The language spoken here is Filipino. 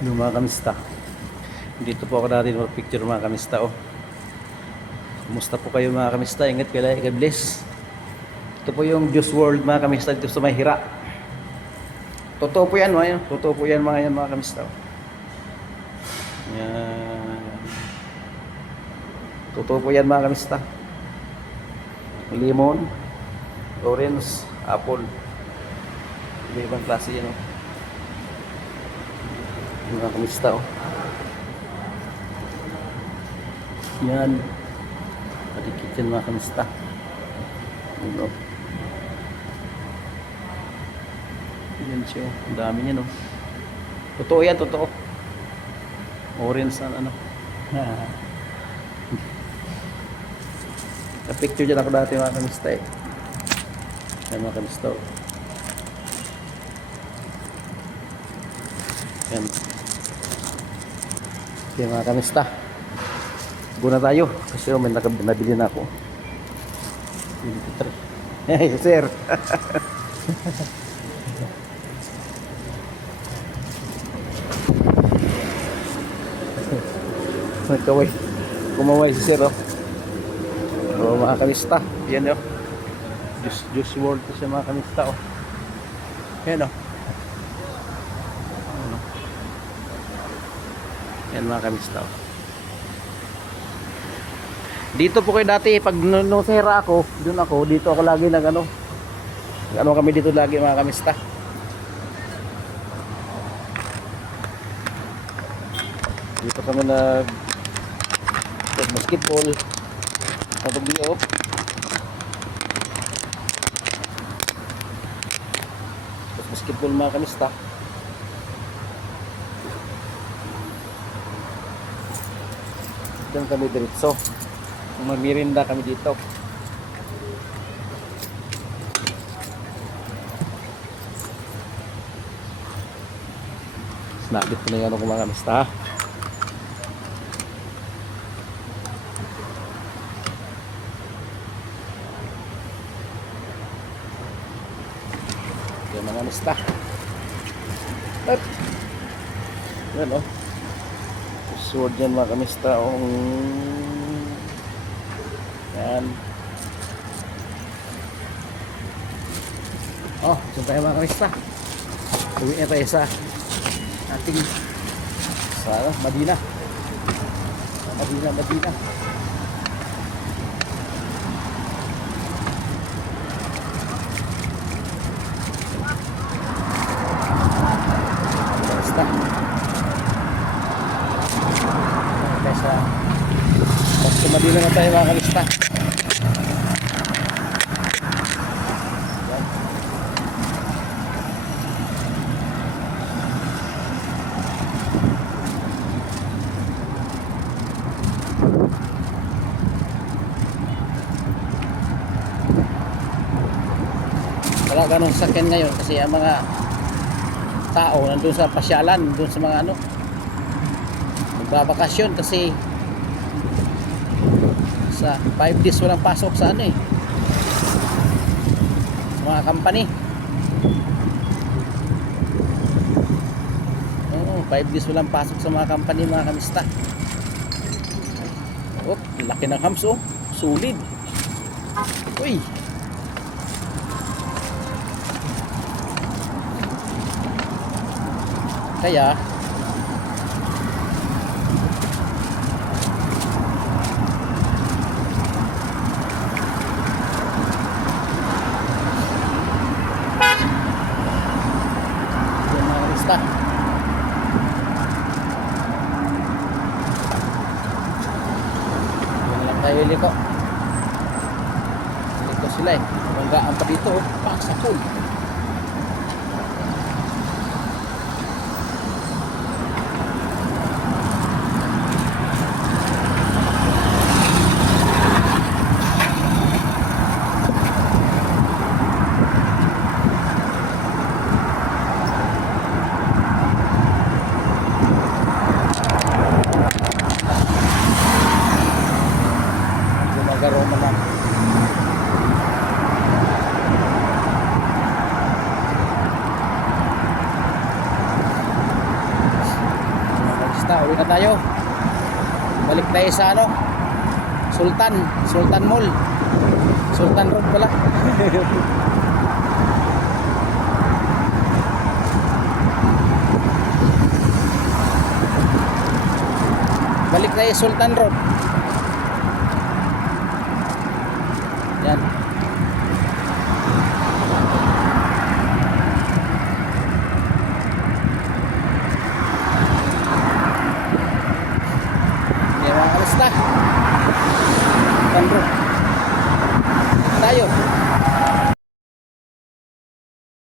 Yung mga kamista. Dito po ako dati mag-picture mga kamista. Oh. Kumusta po kayo mga kamista? Ingat kayo. God bless. Ito po yung Juice World mga kamista dito sa may Hira. Totoo po yan mga yan. Totoo po yan mga kamista. Oh. Yan. Totoo po yan mga kamista. Lemon, orange, apple. Ibang klase yan. Oh. Mga kamista. Oh. Yan. Patikit yan mga kamista. Ano? Yan siya. Ang dami niya no. Totoo yan, totoo. Orange ano. Na-picture dyan ako dati mga kamista eh. Yan mga kamista. Yan. Okay mga kamista. Guna tayo kasi may nabili na ako. Hey sir. Nagkaway. Kumaway si sir oh. So mga kamista, yan oh. Juice World to siya mga kamista oh. Yan oh. Yan mga kamista oh. Dito po kayo dati pag nung sera ako, dito ako lagi nag ano kami dito lagi mga kamista. Dito kami nag basketball. Tapos dito basketball mga kamista. Diyan kami diretso. Magmirinda kami dito. Snapit ko na yan ako mga kamista. Yan mga kamista. At yan o. Sword yan mga kamista. Yan. Oh, dyan tayo mga kamista. Uwi na tayo sa ating Madina. Madina. Basta. Basta Madina na tayo mga kamista. Wala ganun sakyan ngayon kasi ang mga tao nandun sa pasyalan, nandun sa mga magbabakasyon kasi sa 5 days walang pasok sa sa mga company. Oo, 5 days walang pasok sa mga company mga kamista. Oh, laki ng hams oh, solid. Uy. Kaya yan mga kamista. Yan lang tayo liko sila eh. Manggaan pa dito oh. Paksakol. Gumagaro man lang. Pauwi na tayo. Balik tayo sa ano? Sultan Mall. Sultan Road pala. Balik tayo Sultan Road. Yan. Yan mga kamusta? Sultan Road. Tayo.